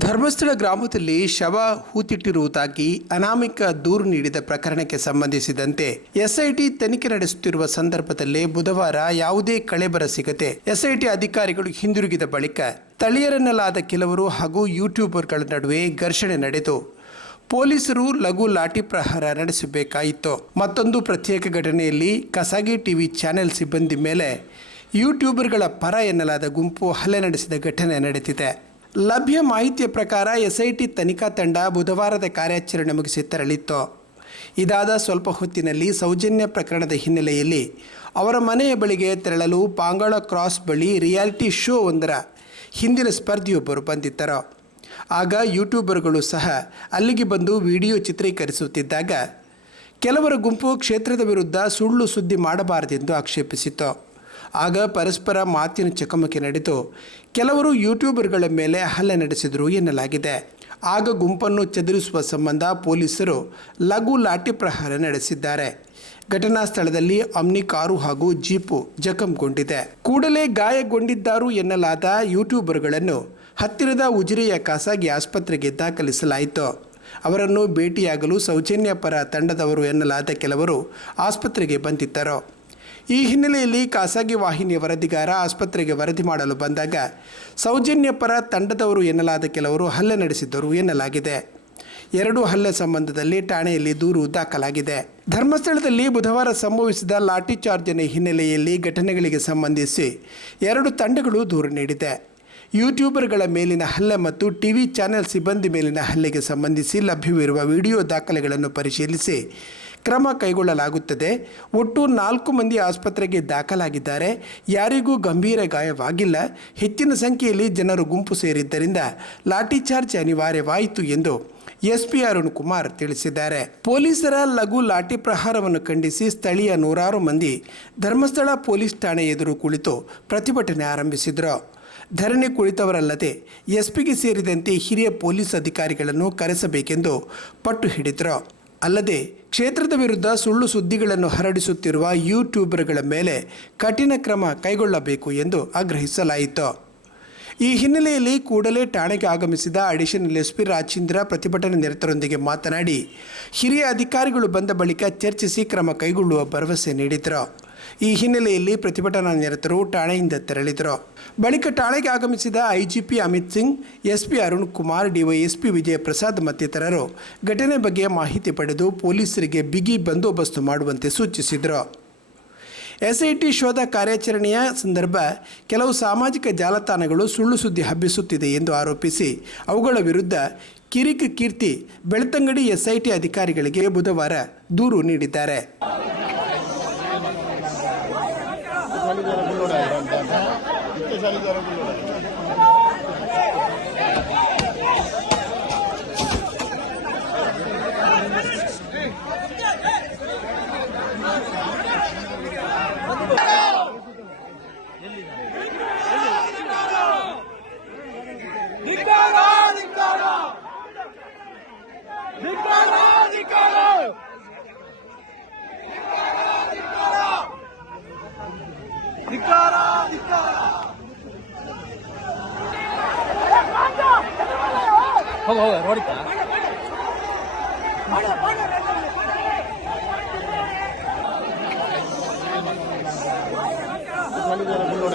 ಧರ್ಮಸ್ಥಳ ಗ್ರಾಮದಲ್ಲಿ ಶವ ಹೂತಿಟ್ಟಿರುವುದಾಗಿ ಅನಾಮಿಕ ದೂರು ನೀಡಿದ ಪ್ರಕರಣಕ್ಕೆ ಸಂಬಂಧಿಸಿದಂತೆ ಎಸ್ಐಟಿ ತನಿಖೆ ನಡೆಸುತ್ತಿರುವ ಸಂದರ್ಭದಲ್ಲಿ ಬುಧವಾರ ಯಾವುದೇ ಕಳೆಬರ ಸಿಗದೆ ಎಸ್ಐಟಿ ಅಧಿಕಾರಿಗಳು ಹಿಂದಿರುಗಿದ ಬಳಿಕ ಸ್ಥಳೀಯರನ್ನಲಾದ ಕೆಲವರು ಹಾಗೂ ಯೂಟ್ಯೂಬರ್ಗಳ ನಡುವೆ ಘರ್ಷಣೆ ನಡೆದು ಪೊಲೀಸರು ಲಘು ಲಾಠಿ ಪ್ರಹಾರ ನಡೆಸಬೇಕಾಯಿತು. ಮತ್ತೊಂದು ಪ್ರತ್ಯೇಕ ಘಟನೆಯಲ್ಲಿ ಕಸಗಿ ಟಿವಿ ಚಾನೆಲ್ ಸಿಬ್ಬಂದಿ ಮೇಲೆ ಯೂಟ್ಯೂಬರ್ಗಳ ಪರ ಎನ್ನಲಾದ ಗುಂಪು ಹಲ್ಲೆ ನಡೆಸಿದ ಘಟನೆ ನಡೆದಿದೆ. ಲಭ್ಯ ಮಾಹಿತಿಯ ಪ್ರಕಾರ ಎಸ್ಐಟಿ ತನಿಖಾ ತಂಡ ಬುಧವಾರದ ಕಾರ್ಯಾಚರಣೆ ಮುಗಿಸಿ ತೆರಳಿತ್ತು. ಇದಾದ ಸ್ವಲ್ಪ ಹೊತ್ತಿನಲ್ಲಿ ಸೌಜನ್ಯ ಪ್ರಕರಣದ ಹಿನ್ನೆಲೆಯಲ್ಲಿ ಅವರ ಮನೆಯ ಬಳಿಗೆ ತೆರಳಲು ಪಾಂಗಳ ಕ್ರಾಸ್ ಬಳಿ ರಿಯಾಲಿಟಿ ಶೋ ಒಂದರ ಹಿಂದಿನ ಸ್ಪರ್ಧಿಯೊಬ್ಬರು ಬಂದಿದ್ದರು. ಆಗ ಯೂಟ್ಯೂಬರ್ಗಳು ಸಹ ಅಲ್ಲಿಗೆ ಬಂದು ವಿಡಿಯೋ ಚಿತ್ರೀಕರಿಸುತ್ತಿದ್ದಾಗ ಕೆಲವರ ಗುಂಪು ಕ್ಷೇತ್ರದ ವಿರುದ್ಧ ಸುಳ್ಳು ಸುದ್ದಿ ಮಾಡಬಾರದೆಂದು ಆಕ್ಷೇಪಿಸಿತು ಆಗ ಪರಸ್ಪರ ಮಾತಿನ ಚಕಮಕಿ ನಡೆದು ಕೆಲವರು ಯೂಟ್ಯೂಬರ್ಗಳ ಮೇಲೆ ಹಲ್ಲೆ ನಡೆಸಿದರು ಎನ್ನಲಾಗಿದೆ. ಆಗ ಗುಂಪನ್ನು ಚದುರಿಸುವ ಸಂಬಂಧ ಪೊಲೀಸರು ಲಘು ಲಾಠಿ ಪ್ರಹಾರ ನಡೆಸಿದ್ದಾರೆ. ಘಟನಾ ಸ್ಥಳದಲ್ಲಿ ಅಮ್ನಿ ಕಾರು ಹಾಗೂ ಜೀಪು ಜಖಂಗೊಂಡಿದೆ. ಕೂಡಲೇ ಗಾಯಗೊಂಡಿದ್ದಾರು ಎನ್ನಲಾದ ಯೂಟ್ಯೂಬರ್ಗಳನ್ನು ಹತ್ತಿರದ ಉಜಿರೆಯ ಖಾಸಗಿ ಆಸ್ಪತ್ರೆಗೆ ದಾಖಲಿಸಲಾಯಿತು. ಅವರನ್ನು ಭೇಟಿಯಾಗಲು ಸೌಜನ್ಯ ಪರ ತಂಡದವರು ಎನ್ನಲಾದ ಕೆಲವರು ಆಸ್ಪತ್ರೆಗೆ ಬಂದಿದ್ದರು. ಈ ಹಿನ್ನೆಲೆಯಲ್ಲಿ ಖಾಸಗಿ ವಾಹಿನಿಯ ವರದಿಗಾರ ಆಸ್ಪತ್ರೆಗೆ ವರದಿ ಮಾಡಲು ಬಂದಾಗ ಸೌಜನ್ಯ ಪರ ತಂಡದವರು ಎನ್ನಲಾದ ಕೆಲವರು ಹಲ್ಲೆ ನಡೆಸಿದ್ದರು ಎನ್ನಲಾಗಿದೆ. ಎರಡು ಹಲ್ಲೆ ಸಂಬಂಧದಲ್ಲಿ ಠಾಣೆಯಲ್ಲಿ ದೂರು ದಾಖಲಾಗಿದೆ. ಧರ್ಮಸ್ಥಳದಲ್ಲಿ ಬುಧವಾರ ಸಂಭವಿಸಿದ ಲಾಠಿ ಚಾರ್ಜ್ನ ಹಿನ್ನೆಲೆಯಲ್ಲಿ ಘಟನೆಗಳಿಗೆ ಸಂಬಂಧಿಸಿ ಎರಡು ತಂಡಗಳು ದೂರು ನೀಡಿದೆ. ಯೂಟ್ಯೂಬರ್ಗಳ ಮೇಲಿನ ಹಲ್ಲೆ ಮತ್ತು ಟಿವಿ ಚಾನೆಲ್ ಸಿಬ್ಬಂದಿ ಮೇಲಿನ ಹಲ್ಲೆಗೆ ಸಂಬಂಧಿಸಿ ಲಭ್ಯವಿರುವ ವಿಡಿಯೋ ದಾಖಲೆಗಳನ್ನು ಪರಿಶೀಲಿಸಿ ಕ್ರಮ ಕೈಗೊಳ್ಳಲಾಗುತ್ತದೆ. ಒಟ್ಟು ನಾಲ್ಕು ಮಂದಿ ಆಸ್ಪತ್ರೆಗೆ ದಾಖಲಾಗಿದ್ದಾರೆ. ಯಾರಿಗೂ ಗಂಭೀರ ಗಾಯವಾಗಿಲ್ಲ. ಹೆಚ್ಚಿನ ಸಂಖ್ಯೆಯಲ್ಲಿ ಜನರು ಗುಂಪು ಸೇರಿದ್ದರಿಂದ ಲಾಠಿ ಚಾರ್ಜ್ ಅನಿವಾರ್ಯವಾಯಿತು ಎಂದು ಎಸ್ಪಿ ಅರುಣ್ ಕುಮಾರ್ ತಿಳಿಸಿದ್ದಾರೆ. ಪೊಲೀಸರ ಲಘು ಲಾಠಿ ಪ್ರಹಾರವನ್ನು ಖಂಡಿಸಿ ಸ್ಥಳೀಯ ನೂರಾರು ಮಂದಿ ಧರ್ಮಸ್ಥಳ ಪೊಲೀಸ್ ಠಾಣೆ ಎದುರು ಕುಳಿತು ಪ್ರತಿಭಟನೆ ಆರಂಭಿಸಿದರು. ಧರಣಿ ಕುಳಿತವರಲ್ಲದೆ ಎಸ್ಪಿಗೆ ಸೇರಿದಂತೆ ಹಿರಿಯ ಪೊಲೀಸ್ ಅಧಿಕಾರಿಗಳನ್ನು ಕರೆಸಬೇಕೆಂದು ಪಟ್ಟು ಹಿಡಿದರು. ಅಲ್ಲದೆ ಕ್ಷೇತ್ರದ ವಿರುದ್ಧ ಸುಳ್ಳು ಸುದ್ದಿಗಳನ್ನು ಹರಡಿಸುತ್ತಿರುವ ಯೂಟ್ಯೂಬರ್ಗಳ ಮೇಲೆ ಕಠಿಣ ಕ್ರಮ ಕೈಗೊಳ್ಳಬೇಕು ಎಂದು ಆಗ್ರಹಿಸಲಾಯಿತು. ಈ ಹಿನ್ನೆಲೆಯಲ್ಲಿ ಕೂಡಲೇ ಠಾಣೆಗೆ ಆಗಮಿಸಿದ ಅಡಿಷನಲ್ ಎಸ್ಪಿ ರಾಜೇಂದ್ರ ಪ್ರತಿಭಟನೆ ನಿರತರೊಂದಿಗೆ ಮಾತನಾಡಿ, ಹಿರಿಯ ಅಧಿಕಾರಿಗಳು ಬಂದ ಬಳಿಕ ಚರ್ಚಿಸಿ ಕ್ರಮ ಕೈಗೊಳ್ಳುವ ಭರವಸೆ ನೀಡಿದರು. ಈ ಹಿನ್ನೆಲೆಯಲ್ಲಿ ಪ್ರತಿಭಟನಾ ನಿರತರು ಠಾಣೆಯಿಂದ ತೆರಳಿದರು. ಬಳಿಕ ಠಾಣೆಗೆ ಆಗಮಿಸಿದ IGP Amit Singh, SP Arun Kumar, DYSP Vijaya Prasad ಮತ್ತಿತರರು ಘಟನೆ ಬಗ್ಗೆ ಮಾಹಿತಿ ಪಡೆದು ಪೊಲೀಸರಿಗೆ ಬಿಗಿ ಬಂದೋಬಸ್ತು ಮಾಡುವಂತೆ ಸೂಚಿಸಿದರು. ಎಸ್ಐಟಿ ಶೋಧ ಕಾರ್ಯಾಚರಣೆಯ ಸಂದರ್ಭ ಕೆಲವು ಸಾಮಾಜಿಕ ಜಾಲತಾಣಗಳು ಸುಳ್ಳು ಸುದ್ದಿ ಹಬ್ಬಿಸುತ್ತಿದೆ ಎಂದು ಆರೋಪಿಸಿ, ಅವುಗಳ ವಿರುದ್ಧ ಕಿರಿಕ್ ಕೀರ್ತಿ, ಬೆಳ್ತಂಗಡಿ ಎಸ್ಐಟಿ ಅಧಿಕಾರಿಗಳಿಗೆ ಬುಧವಾರ ದೂರು ನೀಡಿದ್ದಾರೆ. జరుగుతుంది ಹೋಗ ಹೋಗ ರೋಡಿಕ ಸರಿ ಜರಗುಳ್ಳೋಡ